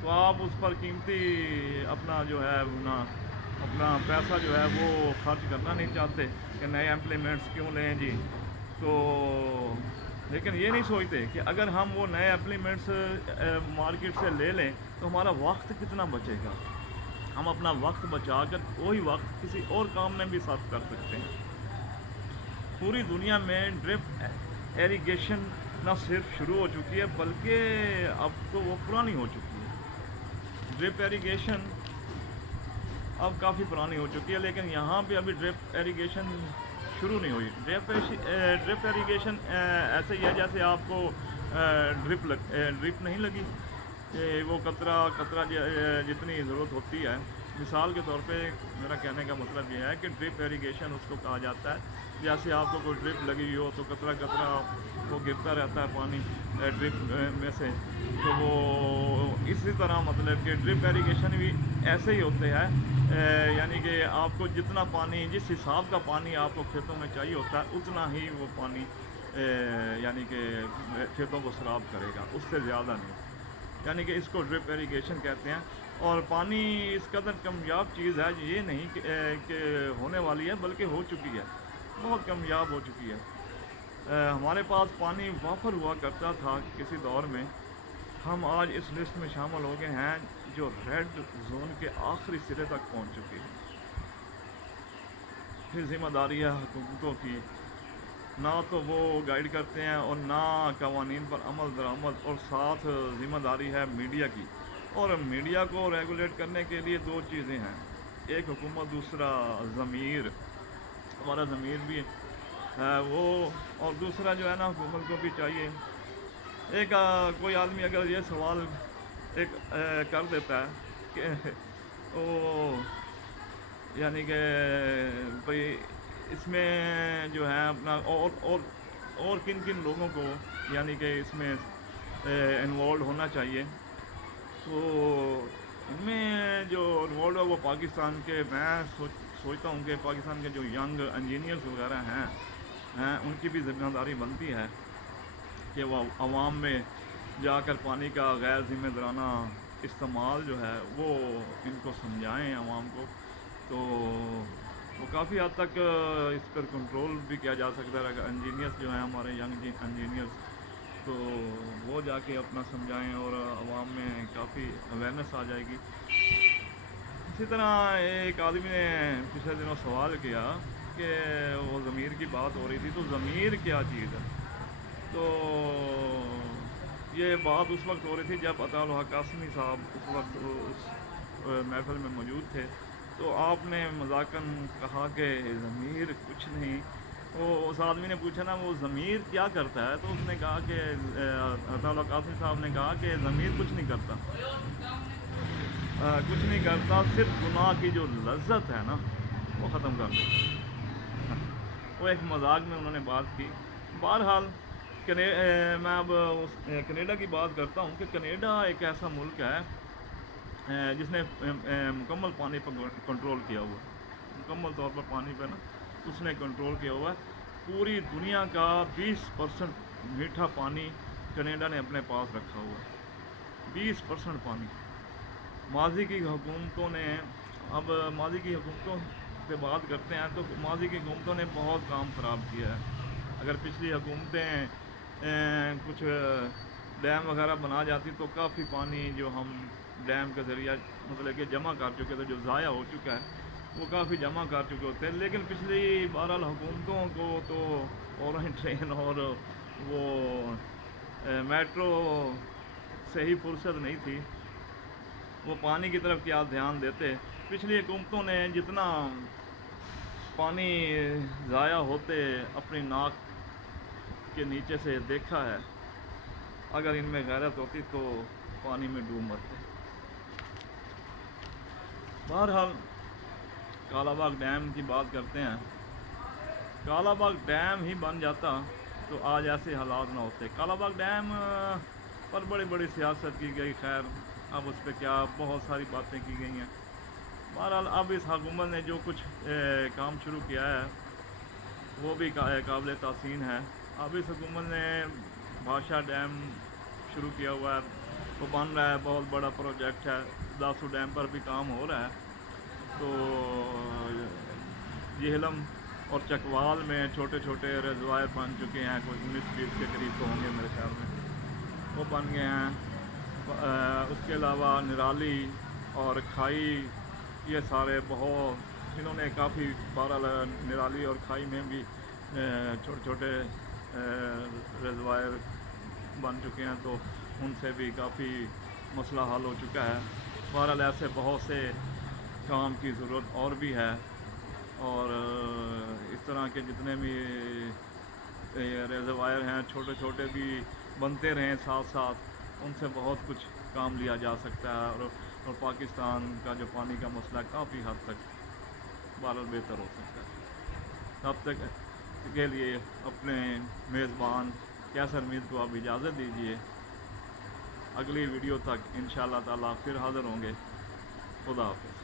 تو آپ اس پر قیمتی اپنا جو ہے نا اپنا پیسہ جو ہے وہ خرچ کرنا نہیں چاہتے کہ نئے امپلیمنٹس کیوں لیں جی. تو لیکن یہ نہیں سوچتے کہ اگر ہم وہ نئے امپلیمنٹس مارکیٹ سے لے لیں تو ہمارا وقت کتنا بچے گا. ہم اپنا وقت بچا کر وہی وقت کسی اور کام میں بھی صرف کر سکتے ہیں. پوری دنیا میں ڈرپ ایریگیشن نہ صرف شروع ہو چکی ہے بلکہ اب تو وہ پرانی ہو چکی ہے. ڈرپ ایریگیشن اب کافی پرانی ہو چکی ہے لیکن یہاں پہ ابھی ڈرپ ایریگیشن شروع نہیں ہوئی. ڈرپ ایریگیشن ایسے ہی ہے جیسے آپ کو ڈرپ نہیں لگی کہ وہ قطرہ جتنی ضرورت ہوتی ہے. مثال کے طور پہ میرا کہنے کا مطلب یہ ہے کہ ڈرپ ایریگیشن اس کو کہا جاتا ہے جیسے آپ کو کوئی ڈرپ لگی ہوئی ہو تو قطرہ وہ گرتا رہتا ہے پانی ڈرپ میں سے. تو وہ اسی طرح مطلب کہ ڈرپ ایریگیشن بھی ایسے ہی ہوتے ہیں یعنی کہ آپ کو جتنا پانی جس حساب کا پانی آپ کو کھیتوں میں چاہیے ہوتا ہے اتنا ہی وہ پانی یعنی کہ کھیتوں کو سیراب کرے گا, اس سے زیادہ نہیں. یعنی کہ اس کو ڈرپ ایریگیشن کہتے ہیں. اور پانی اس قدر کامیاب چیز ہے یہ نہیں کہ ہونے والی ہے بلکہ ہو چکی ہے, بہت کامیاب ہو چکی ہے. ہمارے پاس پانی وافر ہوا کرتا تھا کسی دور میں. ہم آج اس لسٹ میں شامل ہو گئے ہیں جو ریڈ زون کے آخری سرے تک پہنچ چکی ہے. پھر ذمہ داری ہے حکومتوں کی, نہ تو وہ گائیڈ کرتے ہیں اور نہ قوانین پر عمل درآمد, اور ساتھ ذمہ داری ہے میڈیا کی. اور میڈیا کو ریگولیٹ کرنے کے لیے دو چیزیں ہیں, ایک حکومت دوسرا ضمیر. ہمارا ضمیر بھی ہے وہ, اور دوسرا جو ہے نا حکومت کو بھی چاہیے. ایک کوئی آدمی اگر یہ سوال ایک کر دیتا ہے کہ وہ یعنی کہ بھئی اس میں جو ہے اپنا اور کن کن لوگوں کو یعنی کہ اس میں انوالوڈ ہونا چاہیے, تو ان میں جو انوالوڈ ہے وہ پاکستان کے, میں سوچتا ہوں کہ پاکستان کے جو ینگ انجینئرز وغیرہ ہیں ان کی بھی ذمہ داری بنتی ہے کہ وہ عوام میں جا کر پانی کا غیر ذمہ دارانہ استعمال جو ہے وہ ان کو سمجھائیں عوام کو. تو وہ کافی حد تک اس پر کنٹرول بھی کیا جا سکتا ہے. اگر انجینئرز جو ہیں ہمارے ینگ انجینئرز, تو وہ جا کے اپنا سمجھائیں اور عوام میں کافی اویئرنیس آ جائے گی. اسی طرح ایک آدمی نے پچھلے دنوں سوال کیا کہ وہ ضمیر کی بات ہو رہی تھی, تو ضمیر کیا چیز ہے. تو یہ بات اس وقت ہو رہی تھی جب عطا الحق قاسمی صاحب اس وقت اس محفل میں موجود تھے. تو آپ نے مذاقاً کہا کہ ضمیر کچھ نہیں. وہ اس آدمی نے پوچھا نا وہ ضمیر کیا کرتا ہے, تو اس نے کہا کہ عطا الحق قاسمی صاحب نے کہا کہ ضمیر کچھ نہیں کرتا, کچھ نہیں کرتا, صرف گناہ کی جو لذت ہے نا وہ ختم کر دیتا. وہ ایک مذاق میں انہوں نے بات کی. بہرحال میں اب کینیڈا کی بات کرتا ہوں کہ کینیڈا ایک ایسا ملک ہے جس نے مکمل پانی پر کنٹرول کیا ہوا ہے, مکمل طور پر پانی پہ نا اس نے کنٹرول کیا ہوا ہے. پوری دنیا کا 20% میٹھا پانی کینیڈا نے اپنے پاس رکھا ہوا ہے, 20% پانی. ماضی کی حکومتوں نے, اب ماضی کی حکومتوں پہ بات کرتے ہیں تو ماضی کی حکومتوں نے بہت کام خراب کیا ہے. اگر پچھلی حکومتیں کچھ ڈیم وغیرہ بنا جاتی تو کافی پانی جو ہم ڈیم کے ذریعہ مطلب کہ جمع کر چکے تھے, جو ضائع ہو چکا ہے وہ کافی جمع کر چکے ہوتے ہیں. لیکن پچھلی بہرحال حکومتوں کو تو اورنج ٹرین اور وہ میٹرو سے ہی فرصت نہیں تھی, وہ پانی کی طرف کیا دھیان دیتے. پچھلی حکومتوں نے جتنا پانی ضائع ہوتے اپنی ناک کے نیچے سے دیکھا ہے, اگر ان میں غیرت ہوتی تو پانی میں ڈوب مرتے. بہرحال کالا باغ ڈیم کی بات کرتے ہیں. کالا باغ ڈیم ہی بن جاتا تو آج ایسے حالات نہ ہوتے. کالا باغ ڈیم پر بڑی سیاست کی گئی, خیر اب اس پہ کیا بہت ساری باتیں کی گئی ہیں. بہرحال اب اس حکومت نے جو کچھ کام شروع کیا ہے وہ بھی قابل تحسین ہے. اب اس حکومت نے بادشاہ ڈیم شروع کیا ہوا ہے, وہ بن رہا ہے، بہت بڑا پروجیکٹ ہے، داسو ڈیم پر بھی کام ہو رہا ہے۔ تو جہلم اور چکوال میں چھوٹے چھوٹے ریزروائر بن چکے ہیں، کوئی 19-20 کے قریب تو ہوں گے میرے خیال میں، وہ بن گئے ہیں۔ اس کے علاوہ نرالی اور کھائی، یہ سارے بہت انہوں نے کافی بہرحال نرالی اور کھائی میں بھی چھوٹے چھوٹے ریزروائر بن چکے ہیں، تو ان سے بھی کافی مسئلہ حل ہو چکا ہے۔ بہرحال ایسے بہت سے کام کی ضرورت اور بھی ہے، اور اس طرح کے جتنے بھی ریزروائر ہیں چھوٹے چھوٹے بھی بنتے رہیں ساتھ ساتھ، ان سے بہت کچھ کام لیا جا سکتا ہے، اور پاکستان کا جو پانی کا مسئلہ کافی حد تک بہرحال بہتر ہو سکتا ہے۔ تب تک کے لیے اپنے میزبان کیسر مید کو اب اجازت دیجیے، اگلی ویڈیو تک انشاءاللہ تعالی پھر حاضر ہوں گے۔ خدا حافظ۔